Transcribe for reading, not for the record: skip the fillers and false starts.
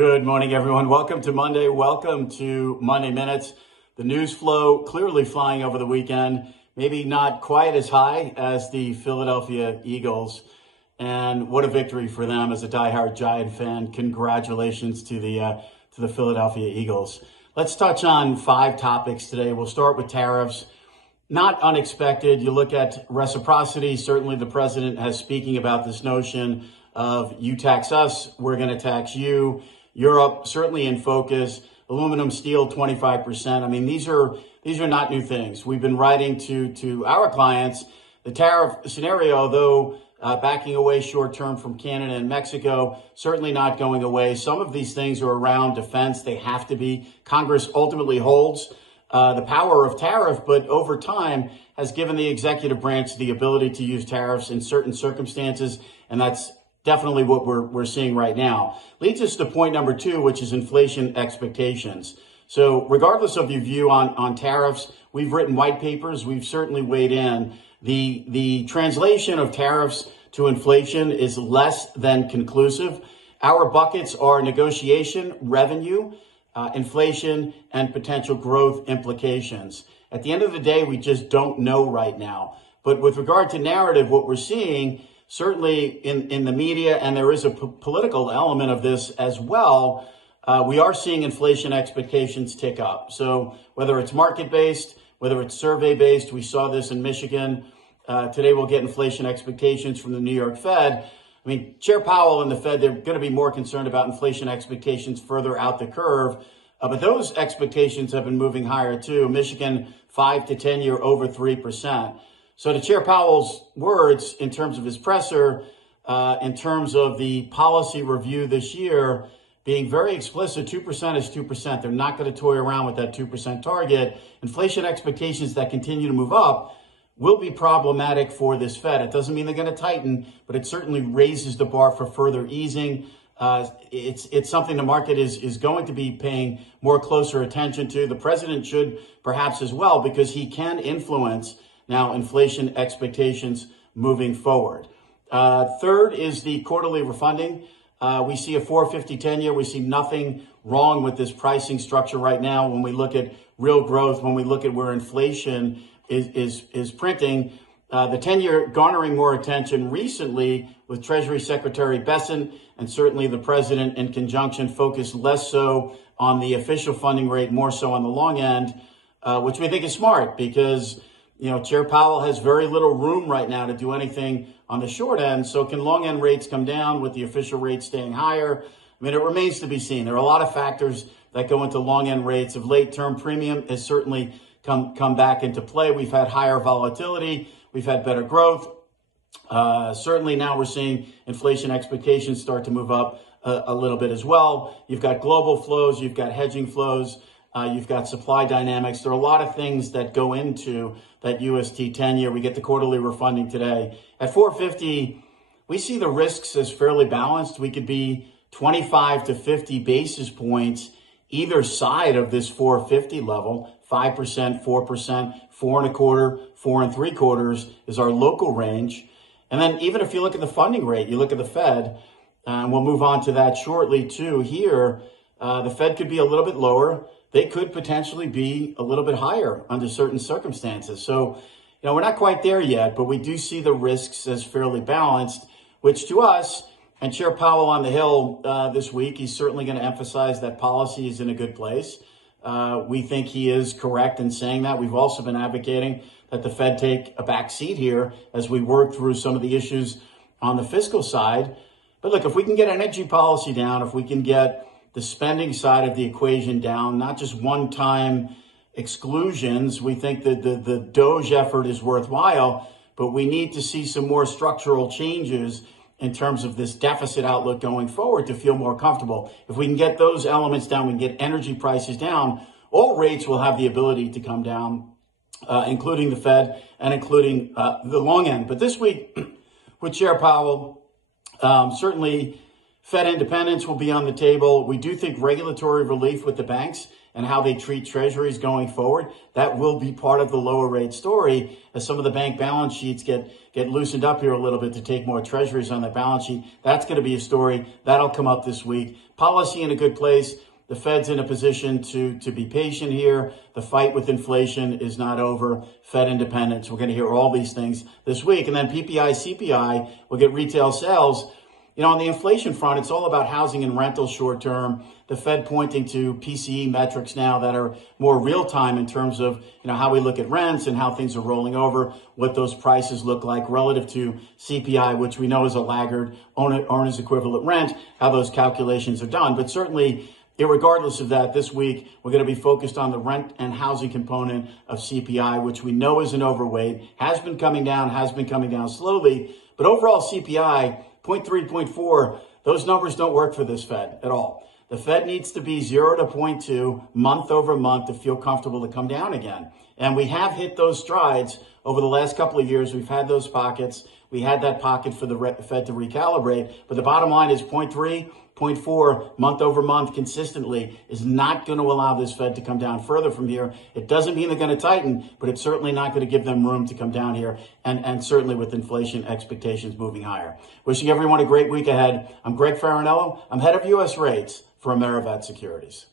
Good morning, everyone. Welcome to Monday. Welcome to Monday Minutes. The news flow clearly flying over the weekend, maybe not quite as high as the Philadelphia Eagles. And what a victory for them as a diehard Giant fan. Congratulations to the Philadelphia Eagles. Let's touch on 5 topics today. We'll start with tariffs. Not unexpected. You look at reciprocity. Certainly the president has speaking about this notion of you tax us, we're going to tax you. Europe certainly in focus. Aluminum, steel, 25%. I mean, these are not new things. We've been writing to our clients. The tariff scenario, though, backing away short term from Canada and Mexico, certainly not going away. Some of these things are around defense. They have to be. Congress ultimately holds the power of tariff, but over time has given the executive branch the ability to use tariffs in certain circumstances, and that's definitely what we're seeing right now. Leads us to point number 2, which is inflation expectations. So regardless of your view on tariffs, we've written white papers. We've certainly weighed in. The translation of tariffs to inflation is less than conclusive. Our buckets are negotiation, revenue, inflation, and potential growth implications. At the end of the day, we just don't know right now. But with regard to narrative, what we're seeing certainly in the media, and there is a political element of this as well, we are seeing inflation expectations tick up. So whether it's market-based, whether it's survey-based, we saw this in Michigan. Today we'll get inflation expectations from the New York Fed. I mean, Chair Powell and the Fed, they're going to be more concerned about inflation expectations further out the curve. But those expectations have been moving higher too. Michigan, 5 to 10 year over 3%. So to Chair Powell's words, in terms of his presser, in terms of the policy review this year, being very explicit, 2% is 2%. They're not going to toy around with that 2% target. Inflation expectations that continue to move up will be problematic for this Fed. It doesn't mean they're going to tighten, but it certainly raises the bar for further easing. It's something the market is going to be paying more closer attention to. The president should perhaps as well, because he can influence now inflation expectations moving forward. Third is the quarterly refunding. We see a 450 10-year. We see nothing wrong with this pricing structure right now. When we look at real growth, when we look at where inflation is printing, the 10-year garnering more attention recently with Treasury Secretary Besant and certainly the president in conjunction focused less so on the official funding rate, more so on the long end, which we think is smart because Chair Powell has very little room right now to do anything on the short end. So can long end rates come down with the official rate staying higher? I mean, it remains to be seen. There are a lot of factors that go into long end rates. Of late, term premium has certainly come back into play. We've had higher volatility. We've had better growth. Certainly now we're seeing inflation expectations start to move up a little bit as well. You've got global flows. You've got hedging flows. You've got supply dynamics. There are a lot of things that go into that UST 10-year. We get the quarterly refunding today. At 450, we see the risks as fairly balanced. We could be 25 to 50 basis points either side of this 450 level. 5%, 4%, 4.25%, 4.75% is our local range. And then even if you look at the funding rate, you look at the Fed, and we'll move on to that shortly too here, the Fed could be a little bit lower. They could potentially be a little bit higher under certain circumstances. So, we're not quite there yet, but we do see the risks as fairly balanced, which to us, and Chair Powell on the Hill this week, he's certainly going to emphasize that policy is in a good place. We think he is correct in saying that. We've also been advocating that the Fed take a back seat here as we work through some of the issues on the fiscal side. But look, if we can get energy policy down, if we can get the spending side of the equation down, not just one-time exclusions, we think that the DOGE effort is worthwhile, but we need to see some more structural changes in terms of this deficit outlook going forward to feel more comfortable. If we can get those elements down, we can get energy prices down, all rates will have the ability to come down, including the Fed and including the long end. But this week with Chair Powell, certainly Fed independence will be on the table. We do think regulatory relief with the banks and how they treat treasuries going forward, that will be part of the lower rate story as some of the bank balance sheets get loosened up here a little bit to take more treasuries on their balance sheet. That's going to be a story that'll come up this week. policy in a good place. The Fed's in a position to be patient here. The fight with inflation is not over. Fed independence. We're going to hear all these things this week. And then PPI, CPI, we'll get retail sales. You know, on the inflation front, it's all about housing and rental short term. The Fed pointing to PCE metrics now that are more real time in terms of, you know, how we look at rents and how things are rolling over, what those prices look like relative to CPI, which we know is a laggard, owner's equivalent rent, how those calculations are done. But certainly, irregardless of that, this week, we're going to be focused on the rent and housing component of CPI, which we know is an overweight, has been coming down slowly. But overall CPI, 0.3, 0.4, those numbers don't work for this Fed at all. The Fed needs to be 0 to 0.2 month over month to feel comfortable to come down again. And we have hit those strides over the last couple of years. We've had those pockets. We had that pocket for the Fed to recalibrate. But the bottom line is 0.3, 0.4 month over month consistently is not going to allow this Fed to come down further from here. It doesn't mean they're going to tighten, but it's certainly not going to give them room to come down here. And certainly with inflation expectations moving higher. Wishing everyone a great week ahead. I'm Greg Faranello. I'm head of US rates for AmeriVet Securities.